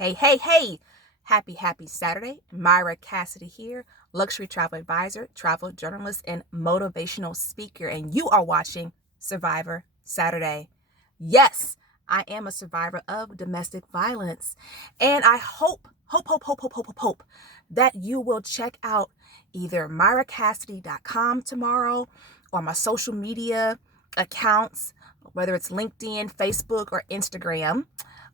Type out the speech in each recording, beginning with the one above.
Hey, hey, hey. Happy Saturday. Myra Cassidy here, luxury travel advisor, travel journalist, and motivational speaker. And you are watching Survivor Saturday. Yes, I am a survivor of domestic violence. And I hope that you will check out either myracassidy.com tomorrow or my social media accounts, whether it's LinkedIn, Facebook, or Instagram,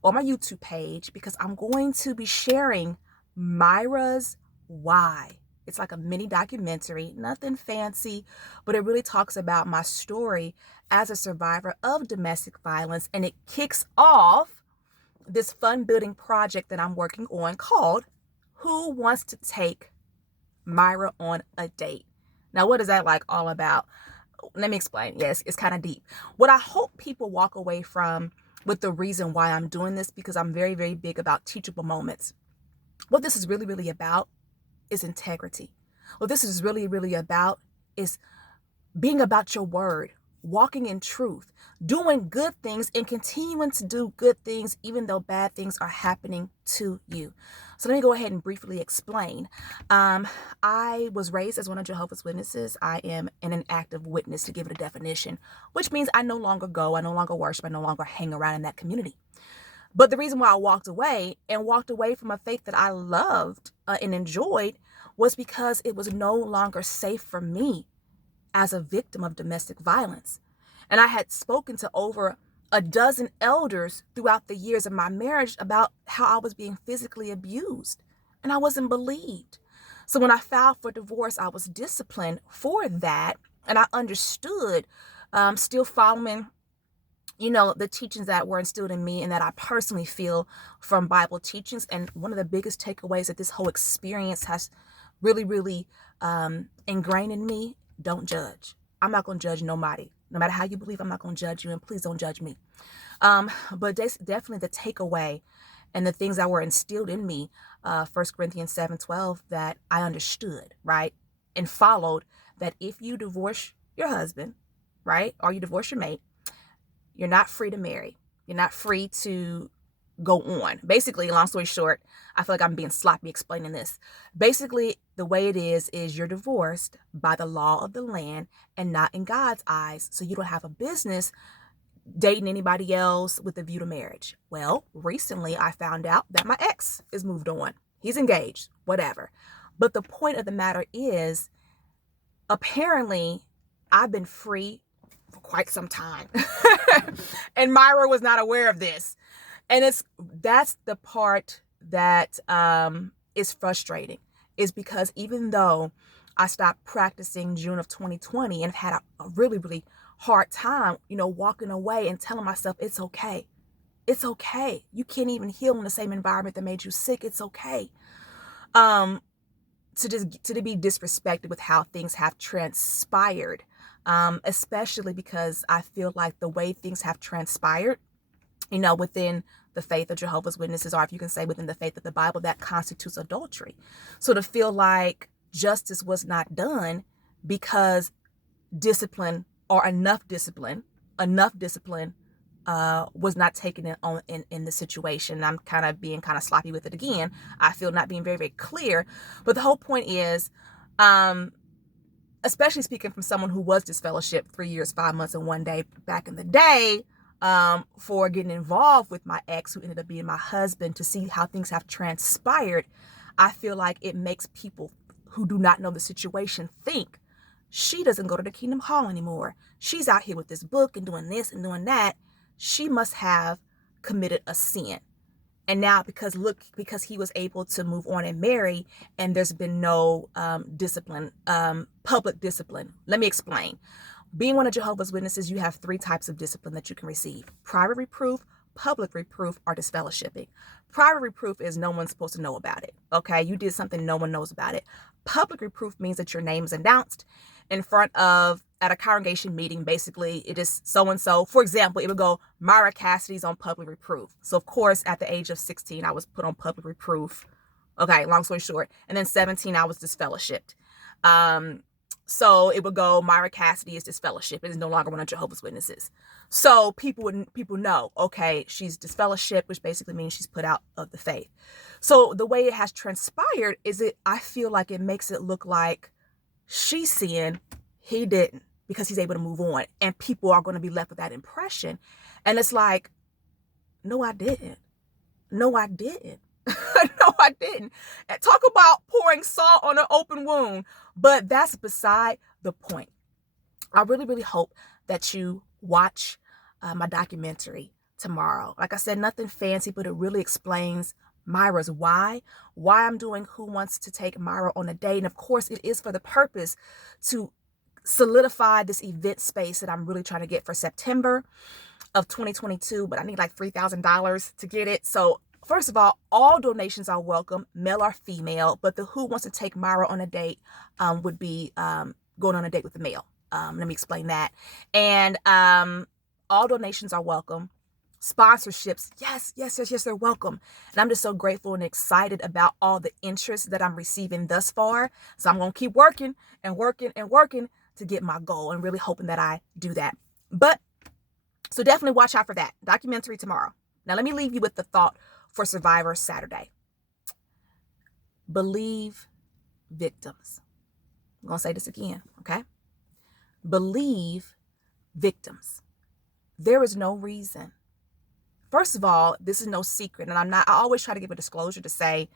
or my YouTube page, because I'm going to be sharing Myra's Why. It's like a mini documentary, nothing fancy, but it really talks about my story as a survivor of domestic violence. And it kicks off this fun building project that I'm working on called Who Wants to Take Myra on a Date? Now, what is that like all about? Let me explain. Yes, it's kind of deep. What I hope people walk away from with the reason why I'm doing this, because I'm very, very big about teachable moments. What this is really about is integrity. What this is really about is being about your word, walking in truth, doing good things and continuing to do good things even though bad things are happening to you. So let me go ahead and briefly explain. I was raised as one of Jehovah's Witnesses. I am an active witness, to give it a definition, which means I no longer worship, I no longer hang around in that community. But the reason why I walked away from a faith that I loved and enjoyed was because it was no longer safe for me as a victim of domestic violence. And I had spoken to over a dozen elders throughout the years of my marriage about how I was being physically abused, and I wasn't believed. So when I filed for divorce, I was disciplined for that, and I understood, still following the teachings that were instilled in me and that I personally feel from Bible teachings. And one of the biggest takeaways that this whole experience has really ingrained in me: don't judge. I'm not going to judge nobody. No matter how you believe, I'm not going to judge you, and please don't judge me. But definitely the takeaway and the things that were instilled in me, 1 Corinthians 7:12, that I understood, right, and followed, that if you divorce your husband, right, or you divorce your mate, you're not free to marry. You're not free to go on. Basically, long story short, I feel like I'm being sloppy explaining this. Basically, the way it is you're divorced by the law of the land and not in God's eyes. So you don't have a business dating anybody else with a view to marriage. Well, recently I found out that my ex is moved on. He's engaged, whatever. But the point of the matter is, apparently, I've been free for quite some time. And Myra was not aware of this. And that's the part that is frustrating, is because even though I stopped practicing June of 2020 and had a really hard time, walking away and telling myself it's okay. It's okay. You can't even heal in the same environment that made you sick. It's okay. To be disrespected with how things have transpired, especially because I feel like the way things have transpired, within the faith of Jehovah's Witnesses, or if you can say within the faith of the Bible, that constitutes adultery. So to feel like justice was not done because discipline, or enough discipline was not taken in the situation. And I'm kind of being sloppy with it again. I feel not being very clear. But the whole point is, especially speaking from someone who was disfellowshipped 3 years, 5 months, and 1 day back in the day, for getting involved with my ex, who ended up being my husband, to see how things have transpired, I feel like it makes people who do not know the situation think she doesn't go to the Kingdom Hall anymore. She's out here with this book and doing this and doing that. She must have committed a sin. And now because he was able to move on and marry, and there's been no discipline, public discipline. Let me explain. Being one of Jehovah's Witnesses, you have 3 types of discipline that you can receive: private reproof, public reproof, or disfellowshipping. Private reproof is no one's supposed to know about it. Okay, you did something, no one knows about it. Public reproof means that your name is announced in front of, at a congregation meeting. Basically, it is so-and-so. For example, it would go, Myra Cassidy's on public reproof. So of course, at the age of 16, I was put on public reproof. Okay, long story short. And then 17, I was disfellowshipped. So it would go, Myra Cassidy is disfellowship. It is no longer one of Jehovah's Witnesses. So people know, okay, she's disfellowship, which basically means she's put out of the faith. So the way it has transpired is I feel like it makes it look like she sinned, he didn't, because he's able to move on. And people are going to be left with that impression. And it's like, no, I didn't. No, I didn't. No, I didn't. And talk about pouring salt on an open wound. But that's beside the point. I really, really hope that you watch my documentary tomorrow. Like I said, nothing fancy, but it really explains Myra's why I'm doing Who Wants to Take Myra on a Date. And of course, it is for the purpose to solidify this event space that I'm really trying to get for September of 2022, but I need like $3,000 to get it. So first of all donations are welcome, male or female, but the Who Wants to Take Myra on a Date would be going on a date with the male. Let me explain that. And all donations are welcome. Sponsorships, yes, they're welcome. And I'm just so grateful and excited about all the interest that I'm receiving thus far. So I'm going to keep working to get my goal, and really hoping that I do that. But so definitely watch out for that documentary tomorrow. Now, let me leave you with the thought for Survivor Saturday. Believe victims. I'm going to say this again, okay? Believe victims. There is no reason. First of all, this is no secret. And I always try to give a disclosure to say,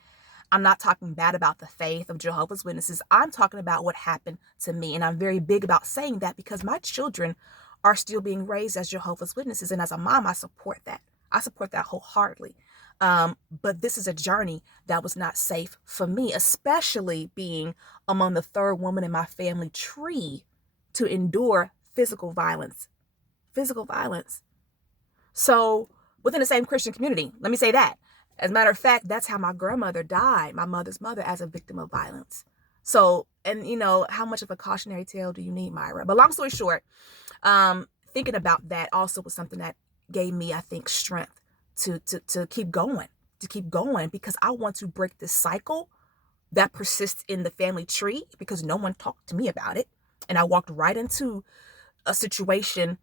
I'm not talking bad about the faith of Jehovah's Witnesses. I'm talking about what happened to me. And I'm very big about saying that because my children are still being raised as Jehovah's Witnesses. And as a mom, I support that. I support that wholeheartedly. But this is a journey that was not safe for me, especially being among the third woman in my family tree to endure physical violence. Physical violence. So within the same Christian community, let me say that. As a matter of fact, that's how my grandmother died, my mother's mother, as a victim of violence. So, and you know, how much of a cautionary tale do you need, Myra? But long story short, thinking about that also was something that gave me, I think, strength to keep going, because I want to break this cycle that persists in the family tree because no one talked to me about it. And I walked right into a situation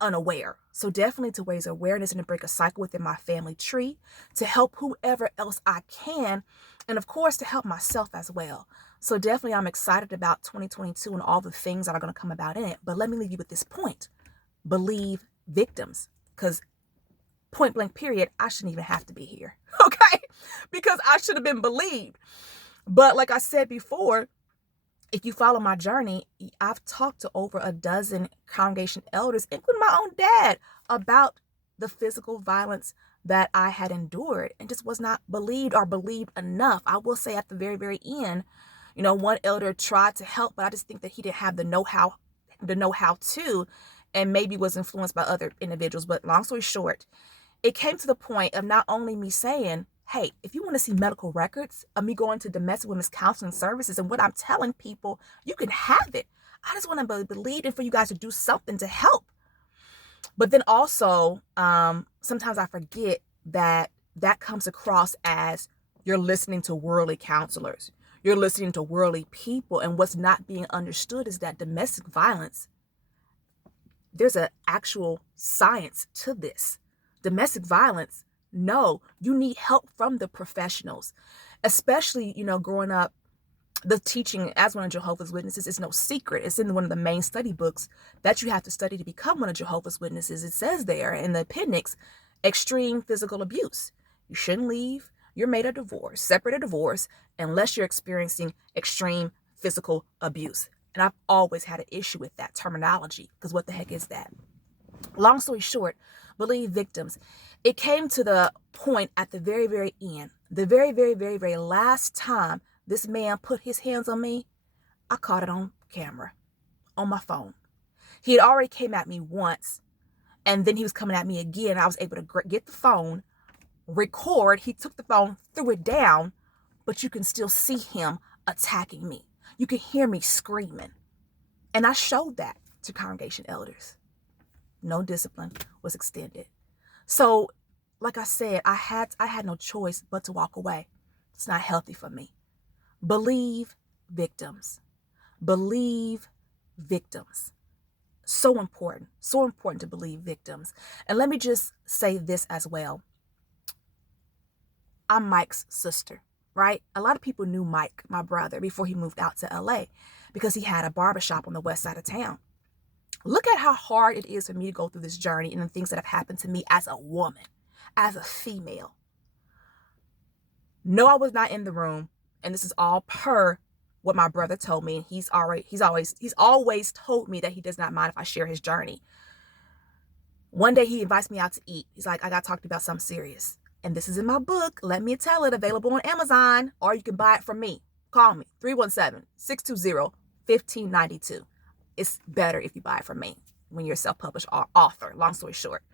unaware. So definitely to raise awareness and to break a cycle within my family tree, to help whoever else I can, and of course to help myself as well. So definitely I'm excited about 2022 and all the things that are going to come about in it. But let me leave you with this point. Believe victims, because point blank period, I shouldn't even have to be here. Okay? Because I should have been believed. But like I said before, if you follow my journey, I've talked to over a dozen congregation elders, including my own dad, about the physical violence that I had endured and just was not believed or believed enough. I will say at the very, very end, you know, one elder tried to help, but I just think that he didn't have the know-how to, and maybe was influenced by other individuals. But long story short, it came to the point of not only me saying, hey, if you want to see medical records of me going to domestic women's counseling services and what I'm telling people, you can have it. I just want to believe and for you guys to do something to help. But then also, sometimes I forget that comes across as you're listening to worldly counselors. You're listening to worldly people. And what's not being understood is that domestic violence, there's an actual science to this. Domestic violence, no, you need help from the professionals, especially, you know, growing up, the teaching as one of Jehovah's Witnesses is no secret. It's in one of the main study books that you have to study to become one of Jehovah's Witnesses. It says there in the appendix, extreme physical abuse. You shouldn't leave your mate or divorce, separate or divorce, unless you're experiencing extreme physical abuse. And I've always had an issue with that terminology because what the heck is that? Long story short, believe victims. It came to the point at the very, very end, the very, very, very, very last time this man put his hands on me, I caught it on camera, on my phone. He had already came at me once, and then he was coming at me again. I was able to get the phone, record. He took the phone, threw it down, but you can still see him attacking me. You can hear me screaming. And I showed that to congregation elders. No discipline was extended. So, like I said, I had no choice but to walk away. It's not healthy for me. Believe victims. Believe victims. So important to believe victims. And let me just say this as well. I'm Mike's sister, right? A lot of people knew Mike, my brother, before he moved out to LA because he had a barbershop on the west side of town. Look at how hard it is for me to go through this journey and the things that have happened to me as a woman, as a female. No, I was not in the room, and this is all per what my brother told me. And he's always told me that he does not mind if I share his journey. One day he invites me out to eat. He's like, I got to talk to you about something serious. And this is in my book, Let Me Tell It, available on Amazon, or you can buy it from me. Call me, 317-620-1592. It's better if you buy it from me when you're a self-published author, long story short.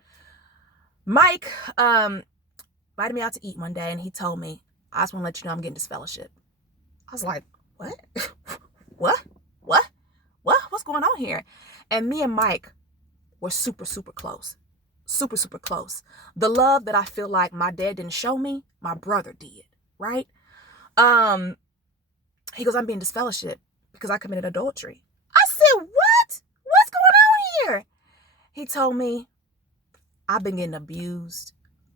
Mike invited me out to eat one day, and he told me, I just want to let you know I'm getting this fellowship. I was like, what? What's going on here? And me and Mike were super, super close. Super, super close. The love that I feel like my dad didn't show me, my brother did, right? He goes, I'm being disfellowshipped because I committed adultery. I said, what? What's going on here? He told me, I've been getting abused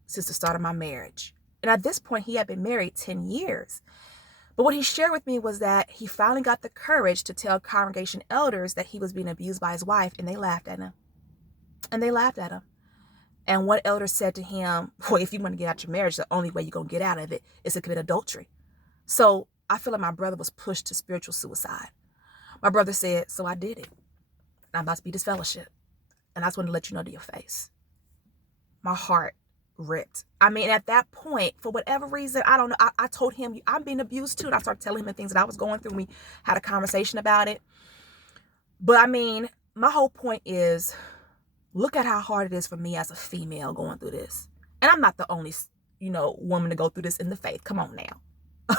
since the start of my marriage. And at this point, he had been married 10 years. But what he shared with me was that he finally got the courage to tell congregation elders that he was being abused by his wife, and they laughed at him. And what elder said to him, well, if you want to get out your marriage, the only way you're going to get out of it is to commit adultery. So I feel like my brother was pushed to spiritual suicide. My brother said, so I did it. I'm about to be disfellowshipped. And I just want to let you know to your face. My heart ripped. I mean, at that point, for whatever reason, I don't know. I told him, I'm being abused too. And I started telling him the things that I was going through. We had a conversation about it. But I mean, my whole point is, look at how hard it is for me as a female going through this. And I'm not the only, woman to go through this in the faith. Come on now.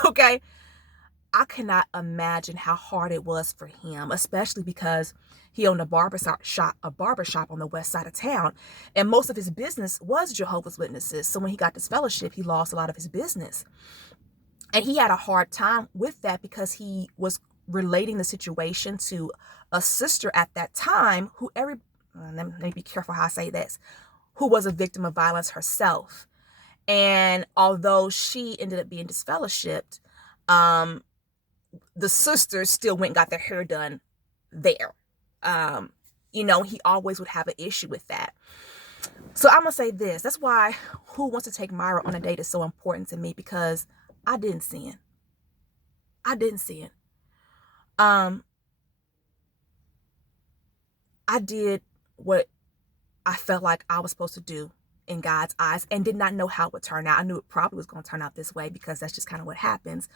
Okay? I cannot imagine how hard it was for him, especially because he owned a barber shop on the west side of town. And most of his business was Jehovah's Witnesses. So when he got this fellowship, he lost a lot of his business. And he had a hard time with that because he was relating the situation to a sister at that time let me be careful how I say this, who was a victim of violence herself. And although she ended up being disfellowshipped, the sisters still went and got their hair done there. He always would have an issue with that. So I'm going to say this. That's why Who Wants to Take Myra on a Date is so important to me, because I didn't sin. I did what I felt like I was supposed to do in God's eyes and did not know how it would turn out. I knew it probably was going to turn out this way because that's just kind of what happens.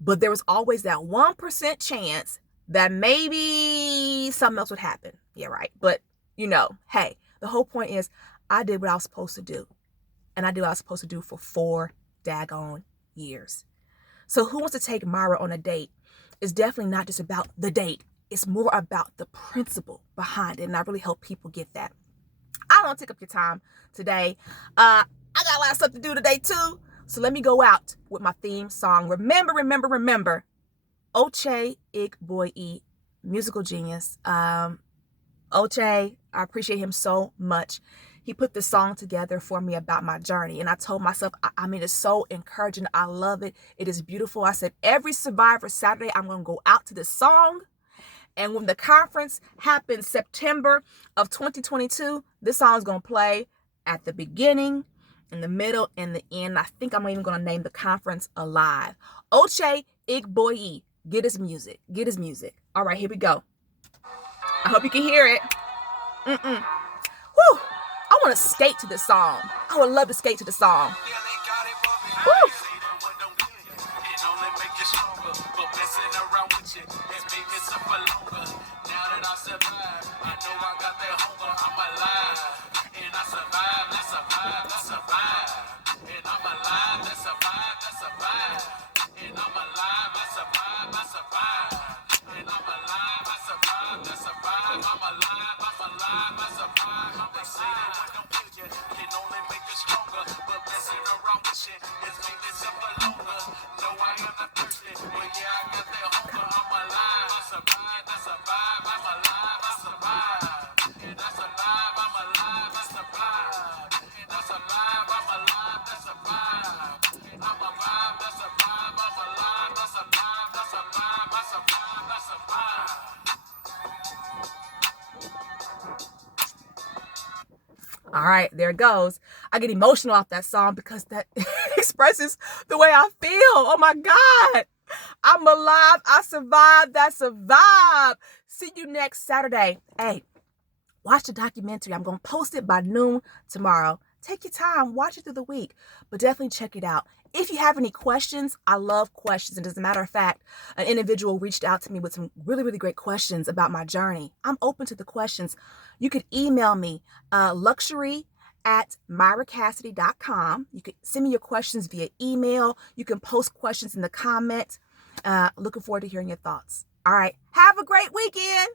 But there was always that 1% chance that maybe something else would happen. Yeah, right. But, hey, the whole point is I did what I was supposed to do. And I did what I was supposed to do for 4 daggone years. So Who Wants to Take Myra on a Date is definitely not just about the date. It's more about the principle behind it. And I really hope people get that. I don't want to take up your time today. I got a lot of stuff to do today too. So let me go out with my theme song. Remember. Oche Igboyi, musical genius. Oche, I appreciate him so much. He put this song together for me about my journey. And I told myself, it's so encouraging. I love it. It is beautiful. I said, every Survivor Saturday, I'm going to go out to this song. And when the conference happens September of 2022, this song is going to play at the beginning, in the middle, and the end. I think I'm even going to name the conference Alive. Oche Igboyi. Get his music. All right, here we go. I hope you can hear it. Whew. I want to skate to this song. I would love to skate to the song. Woo. All right, there it goes. I get emotional off that song because that expresses the way I feel. Oh my God. I'm alive. I survived. That's a vibe. See you next Saturday. Hey, watch the documentary. I'm going to post it by noon tomorrow. Take your time. Watch it through the week, but definitely check it out. If you have any questions, I love questions. And as a matter of fact, an individual reached out to me with some really, really great questions about my journey. I'm open to the questions. You could email me, luxury@myracassidy.com. You could send me your questions via email. You can post questions in the comments. Looking forward to hearing your thoughts. All right. Have a great weekend.